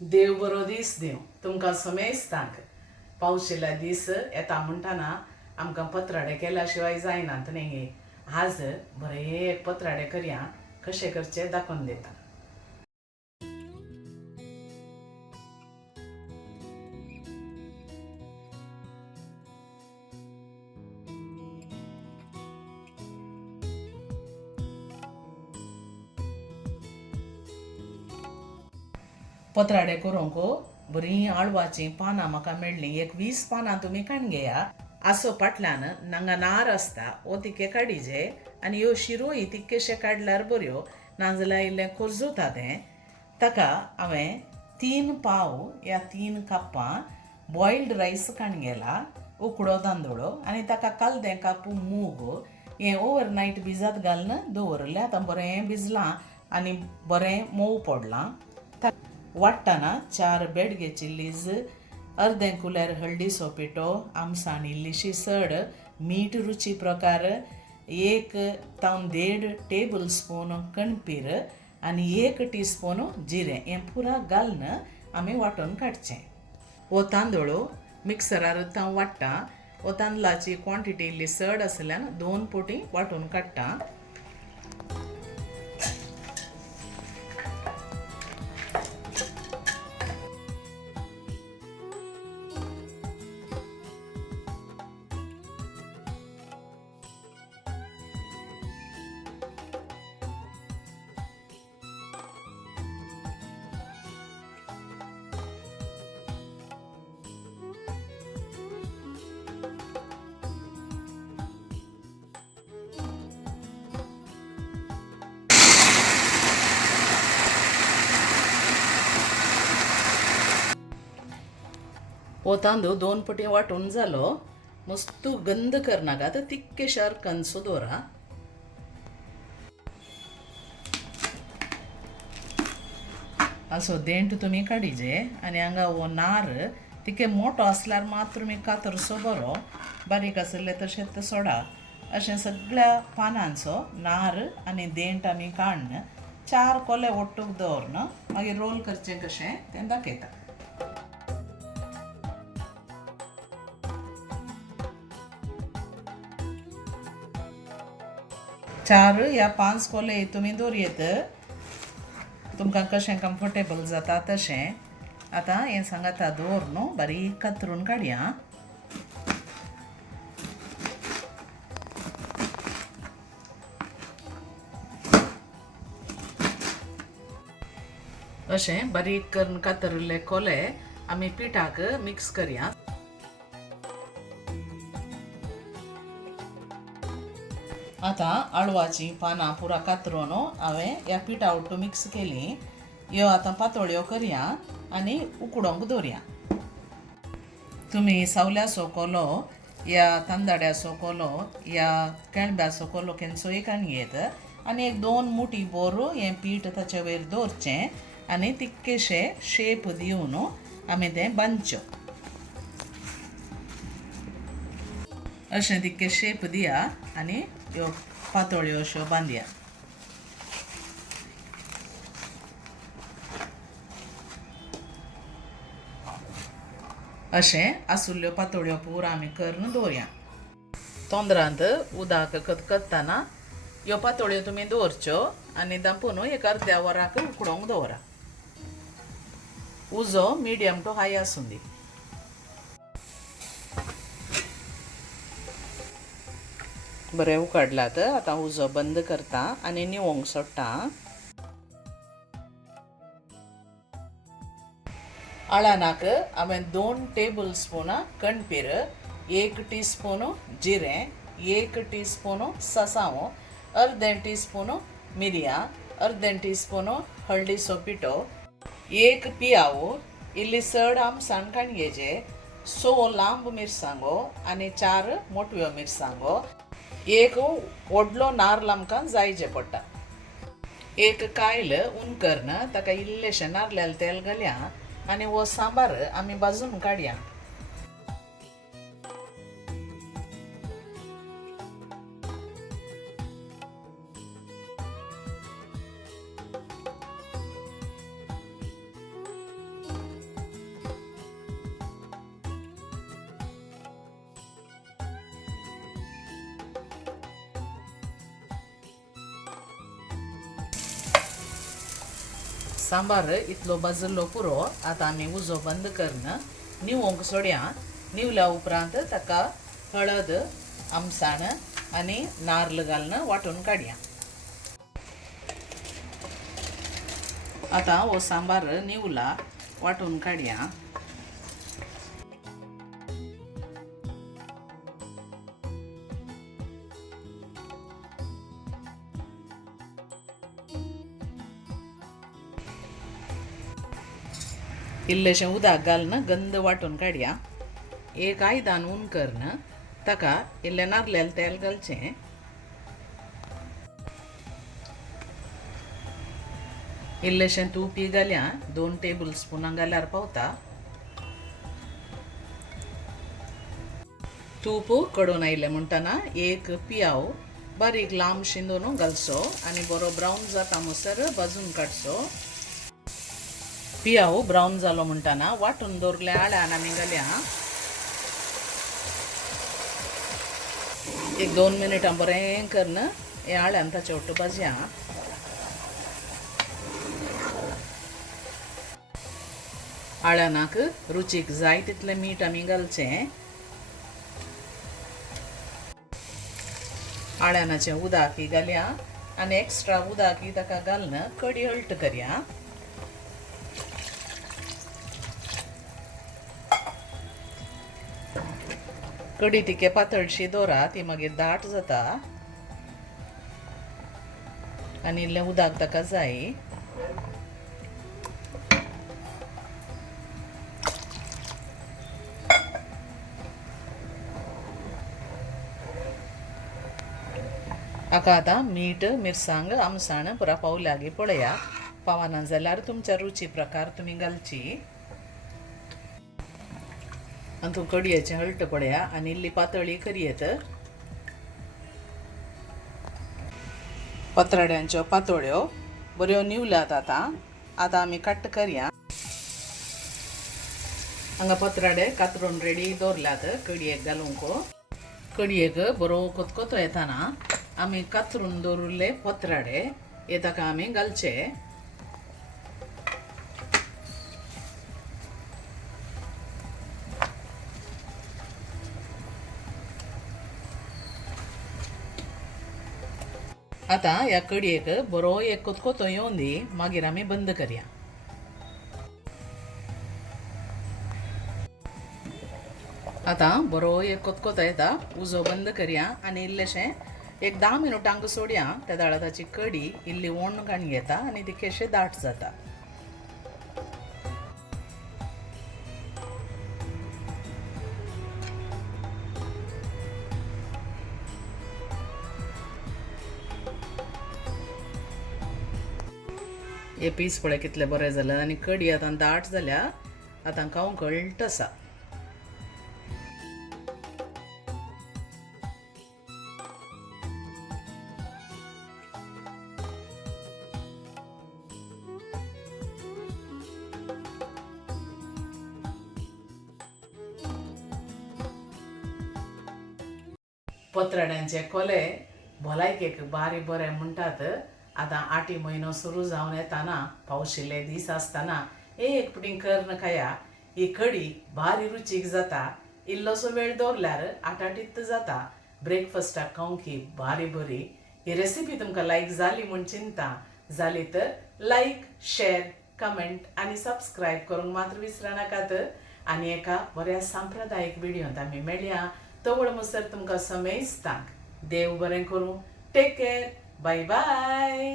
देव बरो दीस दिवं तुमकां समेस्तांक पावशिल्ल्या दीस येता म्हणटाना आमकां पत्राडे केल्या शिवाय जायनात न्ही. आज बरें एक पत्राडे करया कशें करचें दाखोवन दिता. पत्राडे करूंक बरीं आळवाचीं पानां म्हाका मेळ्ळीं. एक 20 पानां तुमी काडून घेया. आसो फाटल्यान नांगा नार आसता ओ तिके काडिजे आनी ह्यो शिरोई तितकेशे काडल्यार बऱ्यो, नाजाल्यार इल्लें कोरजूता तें. ताका हांवें 3 पाव या 3 कप्पां बॉयल्ड रायस काडून गेला, उकडो तांदूळ आनी ताका कालदें कापूं मूग हें ओवरनायट भिजत घालून दवरलें. आतां बरें भिजलां आनी बरें मोव पडलां. वाडटाना 4 बेडगे चिल्लीज, अर्दें कुलेर हळदीचो पिठो, आमसाण इल्लीशी सड, मीठ रुची प्रकार, 1.5 टेबल स्पून कणपीर आनी 1 टीस्पून जिरें हें पुरा घालून आमी वांटून काडचें. हो तांदूळ मिक्सरार वाडटा. हो तांदळाची क्वॉन्टिटी इल्ली चड आसल्यान 2 पोटी वांटून काडटा. हो तांदूळ 2 पटी वांटून जालो. मस्त गंध करनाका तर तिक्केशे अर्कन दवरा. असो देंट तुमी काडिजे आनी हांगा हो नार तिके मोठो आसल्यार मात तुमी कातरचो बरो, बारीक आसले तशेंच सोडा. अशें सगळ्या पानांचो नार आनी देंट आमी काडून 4 कोले ओट्टूक दवरन मागीर रोल करचें कशें तें दाखयता. 4 या 5 कोले तुमी दवरयेत तुमकां कशें कम्फर्टेबल जाता तशें. आतां हें सांगाता दवर न्हू, बारीक कातरून काडया. अशें बारीक करून कातरले कोले आमी पिठाक मिक्स करया. आतां आळवाचीं पानां पुरा कातरून हांवें ह्या पिठा वांटू मिक्स केलीं. ह्यो आतां पातोळ्यो करया आनी उकडोंक दवरया. तुमी सावल्याचो कोलो या तांदळ्याचो कोलो या केळब्याचो कोलो खंयचोय काडून घेत आनी एक 2 मुठी बोर हें पीठ ताचे वयर दवरचें आनी तिक्केशे शेप दिवन आमी तें बांदच्यो. अशें तिक्के शेप दिया आनी ह्यो पातोळ्यो अश्यो बांदया. अशें आसुल्ल्यो पातोळ्यो पुरो आमी करून दवरया. तोंदरांत उदक कतकत्ताना ह्यो पातोळ्यो तुमी दवरच्यो आनी धांपून एक अर्द्या वराक उकडोंक दवरा. उजो मिडियम टू हाय आसूं दी. बरें उकडलात. आतां उजो बंद करता आनी निवोंक सोडटा. आळानाक हांवें 2 टेबल स्पून कणपीर, 1 टीस्पून जिरें, 1 टीस्पून सासांव, अर्दें टीस्पून मिरयां, अर्दें टीस्पून हळदीचो पिठो, 1 पियाव, इल्ली चड आमसाण काडून घेवचे, 6 लांब मिरसांगो आनी 4 मोठव्यो मिरसांगो, 1 व्हडलो नाल्ल आमकां जायचे पडटा. 1 कायल उंकरन ताका इल्लेशें नारलेलें तेल घालया आनी हो सांबार आमी भाजून काडया. सांबार इतलो भाजलो पुरो. आतां आमी उजो बंद करून निवोंक सोडया. निवल्या उपरांत ताका हळद, आमसाण आनी नारळ घालून वांटून काडया. आतां हो सांबार निवला वांटून काडया. इल्लेशें उदक घालून गंद वांटून काडया. एक आयदान ऊन करून ताका इल्लें नारळेल तेल घालचें. इल्लेशें तूप घाल्या 2 टेबल स्पून घाल्यार पावता. तूप कडून आयलें म्हणटना एक पियाव बारीक लांब शिंदून घालचो आनी बरो ब्रावन जाता म्हणसर भाजून काडचो. पियाव ब्रावन जालो म्हणटना वांटून दवरल्या आळ्यान आमी घालया. 1-2 मिनटां बरें करून हे आळ्यान ताचे वट्ट भाजया. आळ्यानाक रुचीक जाय तितलें मीठ आमी घालचें. आळ्यानाचें उदक घालया आनी एक्स्ट्रा उदक ताका घालून कडी हळट करया. कडी तिके पातळशी दवरा, ती मागीर दाट जाता आनी इल्लें उदक ताका जाय. हाका आतां मीठ, मिरसांग, आमसाण पुरा पावल्या गी पळया. पावना जाल्यार तुमच्या रुची प्रकार तुमी घालची. आनी तूं कडयेचें हळट पळया आनी इल्ली पातळी करयेत. पत्राड्यांच्यो पातोळ्यो बऱ्यो निवल्यात. आतां आमी कट करया. हांगा पत्राडे कातरून रेडी दवरल्यात कडयेक घालूंक. कडयेक बरो कोतकोतो येताना आमी कातरून दवरिल्ले पत्राडे हे ताका आमी घालचे. आतां ह्या कडयेक बरो एक कोतकोतो येवन दी, मागीर आमी बंद करया. आतां बरो एक कोतकोतो येता. उजो बंद करया आनी इल्लेशें 10 मिनटांक सोडया. त्या दाळा ताची कडी इल्ली ओणघाण घेता आनी ती केशें दाट जाता. हे पीस पळय कितले बरें जाले आनी कडी आतां दाट जाल्या. आतां खावंक कळट आसा. पत्राड्यांचे कोले भलायकेक बारी बरें म्हणटात. आतां 8 म्हयनो सुरू जावन येताना पावशिल्ले दीस आसतना एक पुटी करून खाया. ही कडी बारी रुचीक जाता. इल्लोसो वेळ दवरल्यार आटाटीत जाता. ब्रेकफास्टाक खावंक ही बारी बरी. ही रेसिपी तुमकां लायक जाली म्हूण चिंता. जाली तर लायक, शेअर, कमेंट आनी सबस्क्रायब करूंक मात्र विसरा नाकात. आनी एका बऱ्या सांप्रदायीक व्हिडियोंत आमी मेळया. तवळ म्हणसर तुमकां समेस्तांक देव बरें करूं. Take care. Bye bye.